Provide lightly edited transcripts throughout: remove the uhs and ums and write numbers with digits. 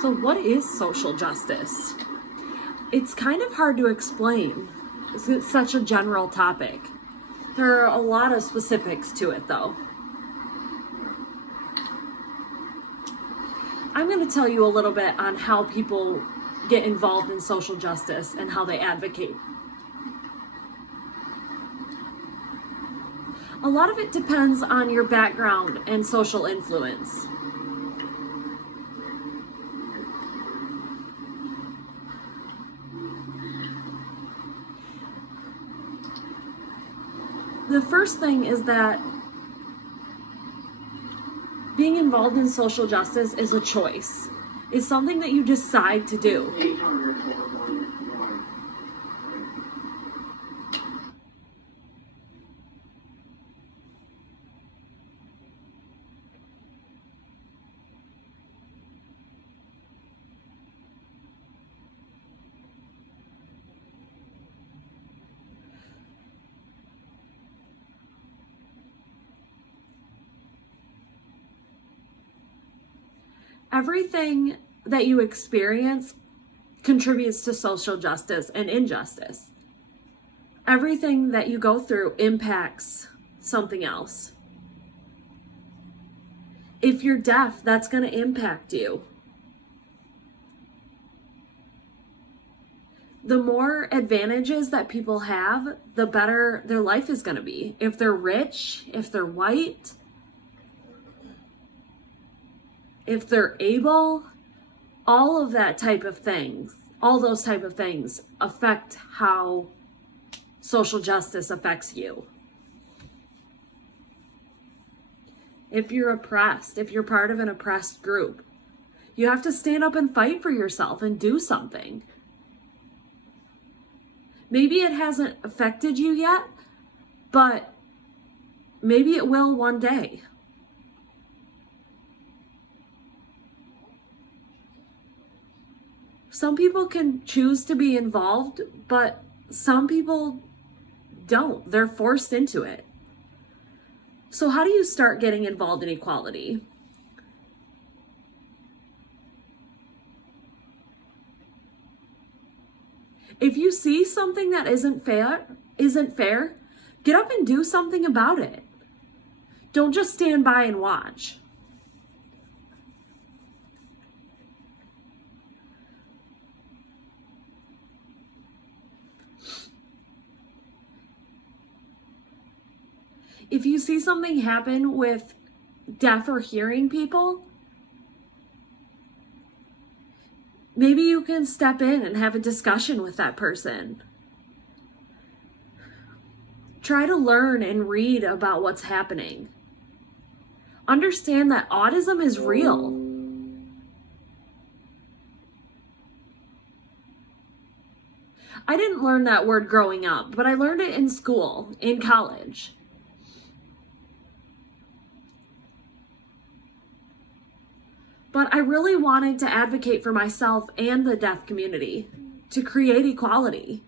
So what is social justice? It's kind of hard to explain. It's such a general topic. There are a lot of specifics to it though. I'm going to tell you a little bit on how people get involved in social justice and how they advocate. A lot of it depends on your background and social influence. The first thing is that being involved in social justice is a choice. It's something that you decide to do. Everything that you experience contributes to social justice and injustice. Everything that you go through impacts something else. If you're deaf, that's going to impact you. The more advantages that people have, the better their life is going to be. If they're rich, if they're white, if they're able, all of that type of things, all those type of things affect how social justice affects you. If you're oppressed, if you're part of an oppressed group, you have to stand up and fight for yourself and do something. Maybe it hasn't affected you yet, but maybe it will one day. Some people can choose to be involved, but some people don't. They're forced into it. So how do you start getting involved in equality? If you see something that isn't fair, get up and do something about it. Don't just stand by and watch. If you see something happen with deaf or hearing people, maybe you can step in and have a discussion with that person. Try to learn and read about what's happening. Understand that autism is real. I didn't learn that word growing up, but I learned it in school, in college. But I really wanted to advocate for myself and the deaf community to create equality.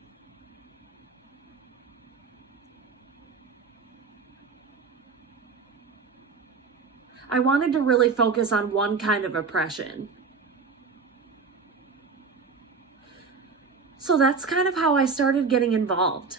I wanted to really focus on one kind of oppression. So that's kind of how I started getting involved.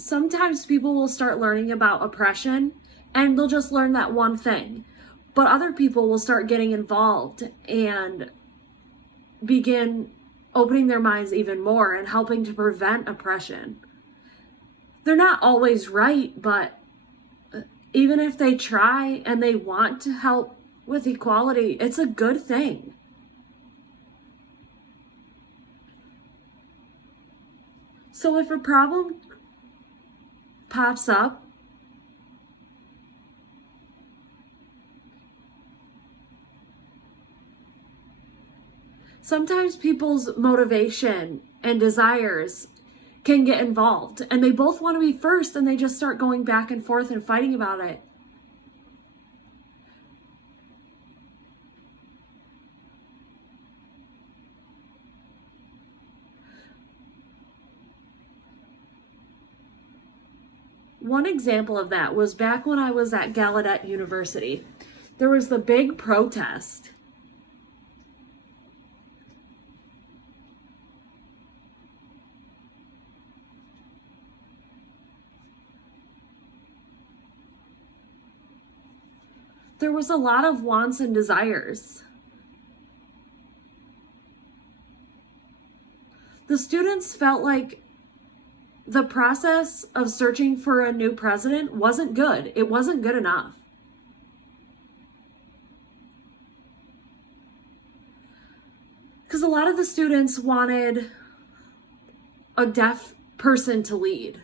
Sometimes people will start learning about oppression and they'll just learn that one thing. But other people will start getting involved and begin opening their minds even more and helping to prevent oppression. They're not always right, but even if they try and they want to help with equality, it's a good thing. So if a problem pops up, sometimes people's motivation and desires can get involved and they both want to be first and they just start going back and forth and fighting about it. one example of that was back when I was at Gallaudet University. There was the big protest. There was a lot of wants and desires. The students felt like the process of searching for a new president wasn't good. It wasn't good enough. Because a lot of the students wanted a deaf person to lead.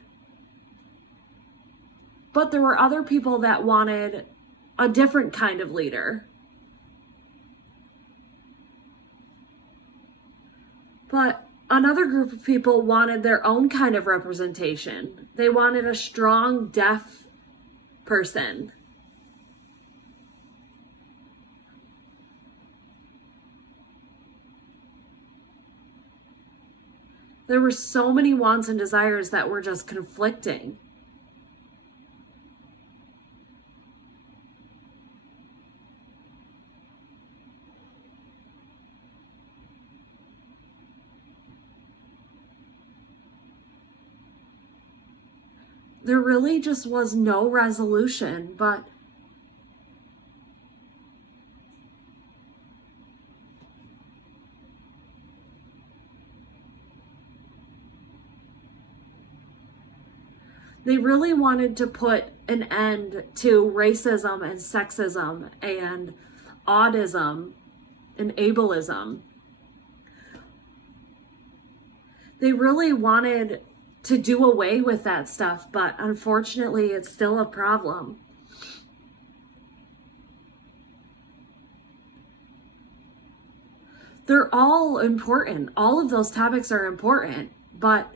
But there were other people that wanted a different kind of leader. But another group of people wanted their own kind of representation. They wanted a strong, deaf person. There were so many wants and desires that were just conflicting. There really just was no resolution, but they really wanted to put an end to racism and sexism and autism and ableism. They really wanted to do away with that stuff, but unfortunately it's still a problem. They're all important. All of those topics are important, but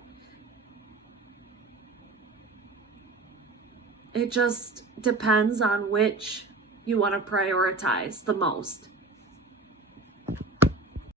it just depends on which you want to prioritize the most.